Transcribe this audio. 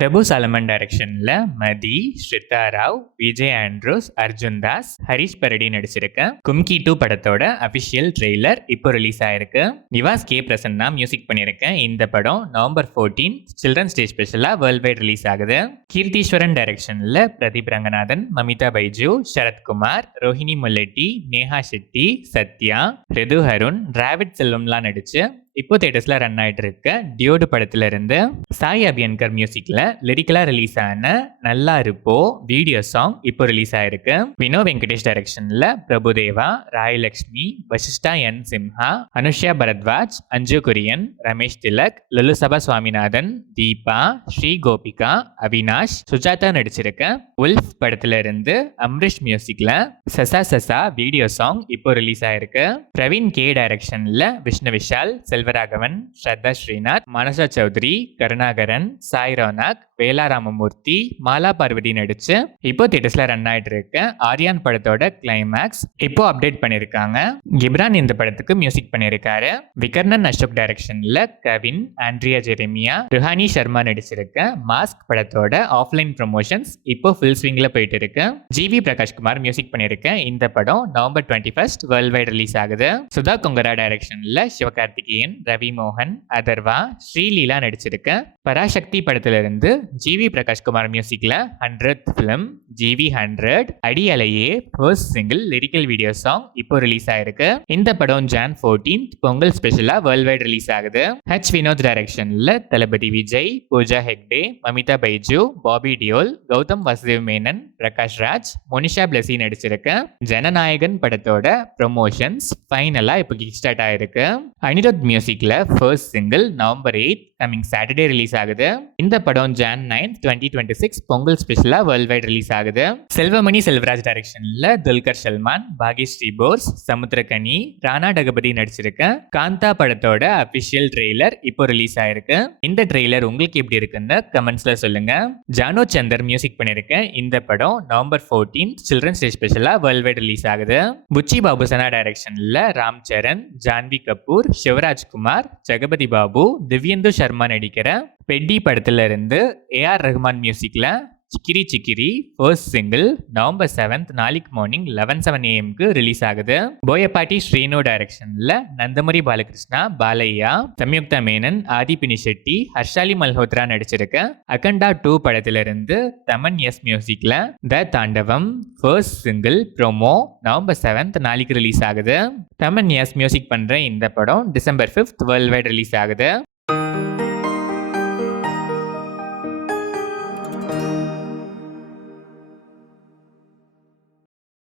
பிரபு சாலமன் டைரக்ஷன்ல மதி, ஸ்ரிதா ராவ், விஜய் ஆண்ட்ரூஸ், அர்ஜுன் தாஸ், ஹரிஷ் பரடி நடிச்சிருக்க கும்கி 2 படத்தோட official trailer இப்போ ரிலீஸ் ஆயிருக்கு. நிவாஸ் கே பிரசன்னா மியூசிக் பண்ணியிருக்க இந்த படம் நவம்பர் 14 சில்ட்ரன்ஸ் டே ஸ்பெஷலா வேர்ல்ட் வைட் ரிலீஸ் ஆகுது. கீர்த்தீஸ்வரன் டைரக்ஷன்ல பிரதீப் ரங்கநாதன், மமிதா பைஜு, சரத்குமார், ரோஹிணி முல்லெட்டி, நேஹா ஷெட்டி, சத்யா, ரிது அருண், டிராவிட் செல்வம்லாம் நடிச்சு இப்போ தியேட்டர்ஸ்ல ரன் ஆயிட்டு இருக்க டியோடு படத்துல இருந்து சாய் அபியன்கர் மியூசிக்ல லிரிக்கலா ரிலீஸ் ஆன நல்லா இருப்போ வீடியோ சாங் இப்போ ரிலீஸ் ஆயிருக்கு. வினோ வெங்கடேஷ் டைரக்ஷன்ல பிரபுதேவா, ராயலட்சுமி, வசிஷ்டா என் சிம்ஹா, அனுஷ்யா பரத்வாஜ், அஞ்சு குரியன், ரமேஷ் திலக், லுலுசபா சுவாமிநாதன், தீபா, ஸ்ரீ கோபிகா, அவினாஷ், சுஜாதா நடிச்சிருக்க உல்ஃப் படத்துல இருந்து அம்ரிஷ் மியூசிக்ல சசா சசா வீடியோ சாங் இப்போ ரிலீஸ் ஆயிருக்கு. பிரவீன் கே டைரக்ஷன்ல விஷ்ணு விஷால், செல்வராகவன், ஸ்ரத்தா ஸ்ரீநாத், மனசா சௌத்ரி, கருணாகரன், சாய் ரோனாக், வேலா ராமமூர்த்தி, மாலா பார்வதி நடிச்சு இப்போ தியேட்டர்ஸ்ல ரன் ஆயிட்டு இருக்க ஆரியான் படத்தோட கிளைமேக்ஸ் இப்போ அப்டேட் பண்ணிருக்காங்க. கிப்ரான் இந்த படத்துக்கு மியூசிக் பண்ணிருக்காரு. விகர்ணன் அசோக் டைரக்ஷன்ல கவின், ஆண்ட்ரியா ஜெரேமியா, ருஹானி சர்மா நடிச்சிருக்க மாஸ்க் படத்தோட ஆஃப்லைன் ப்ரமோஷன்ஸ் இப்போ ஃபுல் ஸ்விங்ல போயிட்டு இருக்கு. ஜிவி பிரகாஷ்குமார் மியூசிக் பண்ணிருக்க இந்த படம் நவம்பர் 21 வேர்ல்ட் வைட் ரிலீஸ் ஆகுது. சுதா கொங்கரா டைரக்ஷன்ல சிவகார்த்திகேயன், ரவி மோகன், அதர்வா, ஸ்ரீலீலா நடிச்சிருக்க பராசக்தி படத்துல இருந்து ஜிவி பிரகாஷ்குமார் மியூசிக்ல 100th ஃபிலிம் ஜிவி 100 அடி அலையே first single lyrical video song இப்போ ரிலீஸ் ஆயிருக்கு. இந்த படம் ஜான் 14 பொங்கல் ஸ்பெஷலா வேர்ல்ட் வைட் ரிலீஸ் ஆகுது. ஹெச் வினோத் டைரக்ஷன்ல தளபதி விஜய், பூஜா ஹெக்டே, மமிதா பைஜு, பாபி டியோல், கௌதம் வாசுதேவ் மேனன், பிரகாஷ் ராஜ், மோனிஷா பிளஸி நடிச்சிருக்க ஜனநாயகன் படத்தோட ப்ரமோஷன்ஸ் ஃபைனலா இப்போ கிக் ஸ்டார்ட் ஆயிருக்கு. அனிருத் மியூசிக்ல first single November 8 coming Saturday release ஆகுது. இந்த படம் ஜான் 9 2026 பொங்கல் ஸ்பெஷலா வேர்ல்ட் வைட் ரிலீஸ் ஆகுது. செல்வமணி செல்வராஜ் டைரக்ஷன்ல துல்கர் சல்மான், பாகிஸ்ரீ போஸ், சமுத்திரகனி, ராணா டகபதி நடிச்சிருக்க காந்தா படத்தோட அபிஷியல் ட்ரெய்லர் இப்போ ரிலீஸ் ஆயிருக்கு. இந்த ட்ரெய்லர் உங்களுக்கு எப்படி இருக்குன்னு கமெண்ட்ஸ்ல சொல்லுங்க. ஜானோ சந்தர் மியூசிக் பண்ணிருக்க இந்த படம் நவம்பர் 14 சில்ட்ரன்ஸ் டே ஸ்பெஷலா வேர்ல்ட் வைட் ரிலீஸ் ஆகுது. புச்சி பாபுசனா டைரக்ஷன்ல ராம் சரண், ஜான்வி கபூர், சிவராஜ்குமார், ஜெகபதி பாபு, திவ்யேந்து சர்மா நடிக்கிற பெட்டி படத்துல இருந்து ஏஆர் ரஹ்மான் மியூசிக்ல Sikri Sikri first single November 7 நாளைக்கு மார்னிங் 11:07 AM ரிலீஸ் ஆகுது. போயப்பாட்டி ஸ்ரீனு டைரக்ஷன்ல நந்தமுரி பாலகிருஷ்ணா, பாலையா, சம்யுக்தா மேனன், ஆதி பினிஷெட்டி, ஹர்ஷாலி மல்ஹோத்ரா நடிச்சிருக்க அகண்டா 2 படத்துல இருந்து தமன் எஸ் மியூசிக்ல த தாண்டவம் ஃபர்ஸ்ட் சிங்கிள் ப்ரோமோ நவம்பர் 7 நாளைக்கு ரிலீஸ் ஆகுது. தமன் எஸ் மியூசிக் பண்ற இந்த படம் டிசம்பர் 5 வேர்ல்ட் வைட் ரிலீஸ் ஆகுது.